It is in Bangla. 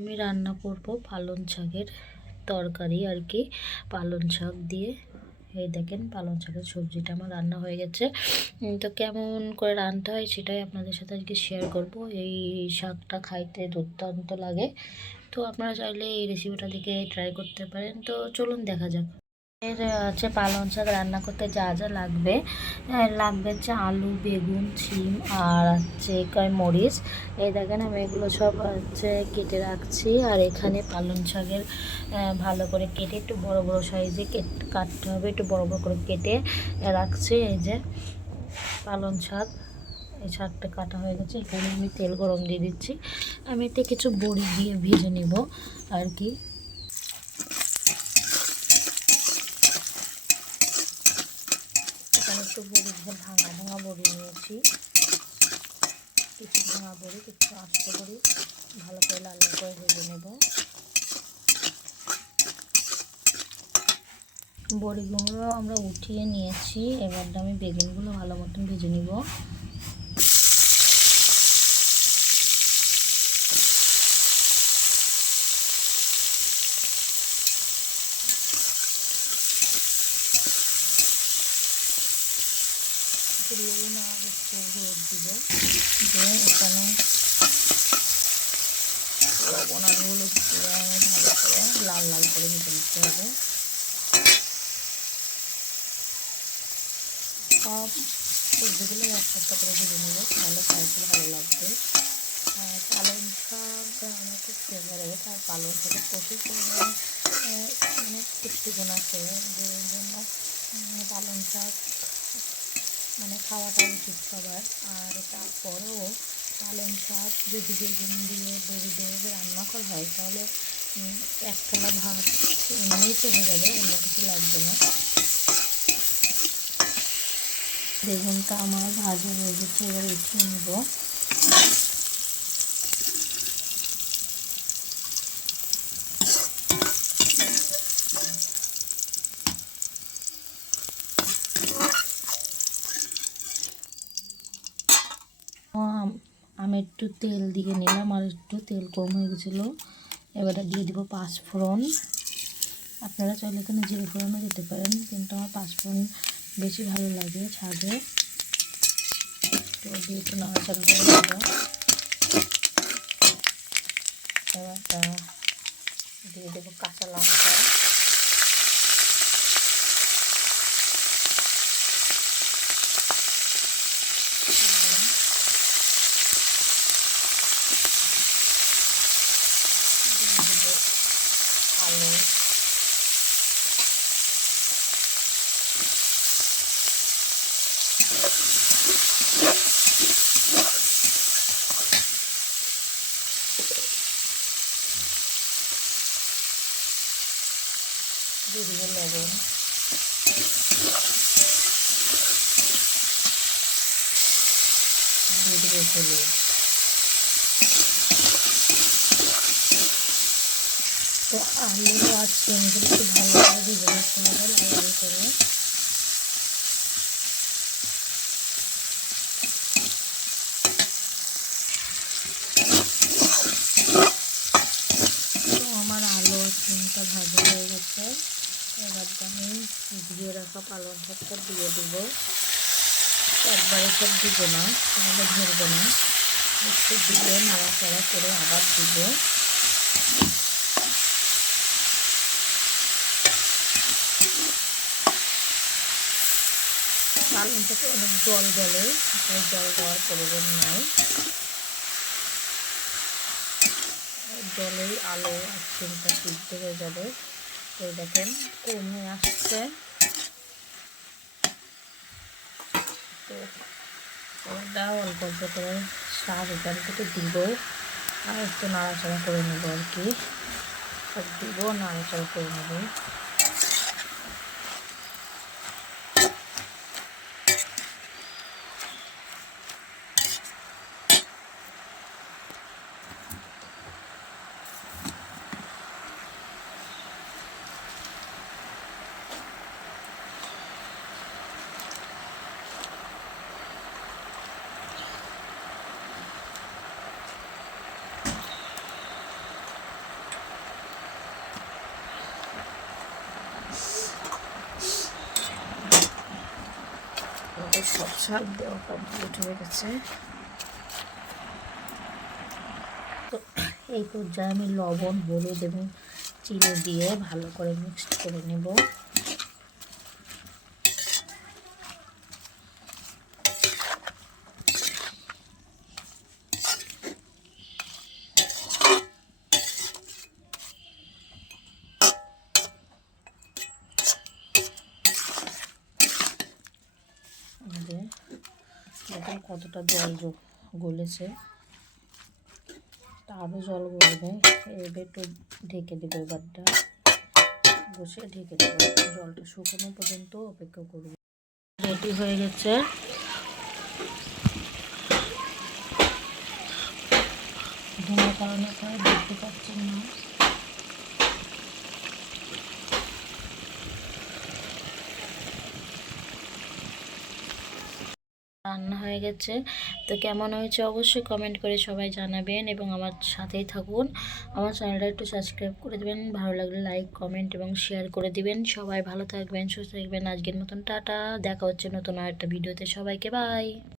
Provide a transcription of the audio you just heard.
আমি রান্না করব পালং শাকের তরকারি আর কি, পালং শাক দিয়ে। এই দেখেন পালং শাকের সবজিটা আমার রান্না হয়ে গেছে। তো কেমন করে রান্না হয় সেটাই আপনাদের সাথে আজকে শেয়ার করব। এই শাকটা খাইতে দুর্দান্ত লাগে, তো আপনারা চাইলে এই রেসিপিটা থেকে ট্রাই করতে পারেন। তো চলুন দেখা যাক। হচ্ছে পালং শাক রান্না করতে যা যা লাগবে, লাগবে হচ্ছে আলু, বেগুন, শিম আর হচ্ছে মরিচ। এই দেখেন আমি এগুলো সব হচ্ছে কেটে রাখছি। আর এখানে পালং শাকের ভালো করে কেটে একটু বড় বড় সাইজে কাটতে হবে, একটু বড় বড় করে কেটে রাখছি। এই যে পালং শাক, এই শাকটা কাটা হয়ে গেছে। এখানে আমি তেল গরম দিয়ে দিচ্ছি। আমি এতে কিছু বড়ি দিয়ে ভেজে নেব আর কি। এখানে একটু বড়ি ভাঙা ভাঙা বড়ি নিয়েছি, কিছু ভাঙা বড়ি, কিছু আস্ত বড়ি ভালো করে লাল লাল করে ভেজে নেব। বড়িগুলো আমরা উঠিয়ে নিয়েছি, এবার আমি বেগুনগুলো ভালো মতন ভেজে নিব। লবণ আর একটু হলুদ দিব, দিয়ে এখানে লবণ আর হলুদ দিয়ে আমি ভালো করে লাল লাল করে ভেজে নিতে হবে। সব সবজিগুলো একটা করে ভেজে নেব, তাহলে খাইতে ভালো লাগবে। আর পালং শাক আমার খুব ফেভারিট, আর পালং শাকে প্রচুর পরিমাণে মানে পুষ্টিগুণ আছে, যে জন্য পালং শাক মানে খাওয়াটা উচিত সবার। আর তারপরেও পালং শাক যদি বেগুন দিয়ে বড়ি দিয়ে রান্না করা হয়, তাহলে এক থালা ভাত এমনিই চলে যাবে, অন্য কিছু লাগবে না। বেগুনটা আমার ভাজা হয়ে গেছে, এবার উঠিয়ে নেব। আমি একটু তেল দিয়ে নিলাম, আর একটু তেল কম হয়ে গেছিলো। এবারে দিয়ে দিব পাঁচফোড়ন। আপনারা চাইলে এখানে জিরে ফোড়নও দিতে পারেন, কিন্তু আমার পাঁচফোড়ন বেশি ভালো লাগে শাকে। তো দিয়ে একটু নাড়াচাড়া করে দেবো। এবার দিয়ে দেবো কাঁচা লঙ্কা, আলু, দিয়ে দিব লবণ, দিয়ে দিব হলুদ। তো আলু আর চিংড়িগুলো একটু ভালো করে ভেজে নিতে হবে লাল লাল করে। তো আমার আলু আর চিংড়িটা ভাজা হয়ে গেছে। এবার আমি ভিজিয়ে রাখা পালং শাকটা দিয়ে দেবো। একবারে সব দিব না, তাহলে ধরবে না। একটু দিয়ে নাড়াচাড়া করে আবার দিব। পালং শাকে অনেক জল গলে, তাই জল দেওয়ার প্রয়োজন নাই। জলেই আলু আর চিংড়িটা সিদ্ধ হয়ে যাবে। এই দেখেন কমে আসছে। তো ওটা অল্প অল্প করে শাক এখান থেকে দিব, আর একটু নাড়াচাড়া করে নেবো আর কি। সব দিব, নাড়াচাড়া করে নেবো। সব শাক দেওয়া কমপ্লিট হয়ে গেছে। তো এই পর্যায়ে আমি লবণ, হলুদ এবং চিনি দিয়ে ভালো করে মিক্সড করে নেব। দেখুন কতটা জল গলেছে, আরও জল গলবে। এবার একটু ঢেকে দেবো, এবারটা বসে ঢেকে দেবো, জলটা শুকানো পর্যন্ত অপেক্ষা করব। রেডি হয়ে গেছে। ধোঁয়ার কারণে আপনারা দেখতে পাচ্ছেন না। রান্না হয়ে গেছে। তো কেমন হয়েছে অবশ্যই কমেন্ট করে সবাই জানাবেন এবং আমার সাথেই থাকুন। আমার চ্যানেলটা একটু সাবস্ক্রাইব করে দেবেন, ভালো লাগলে লাইক, কমেন্ট এবং শেয়ার করে দিবেন। সবাই ভালো থাকবেন, সুস্থ থাকবেন। আজকের মতন টাটা, দেখা হচ্ছে নতুন আরেকটা ভিডিওতে। সবাইকে বাই।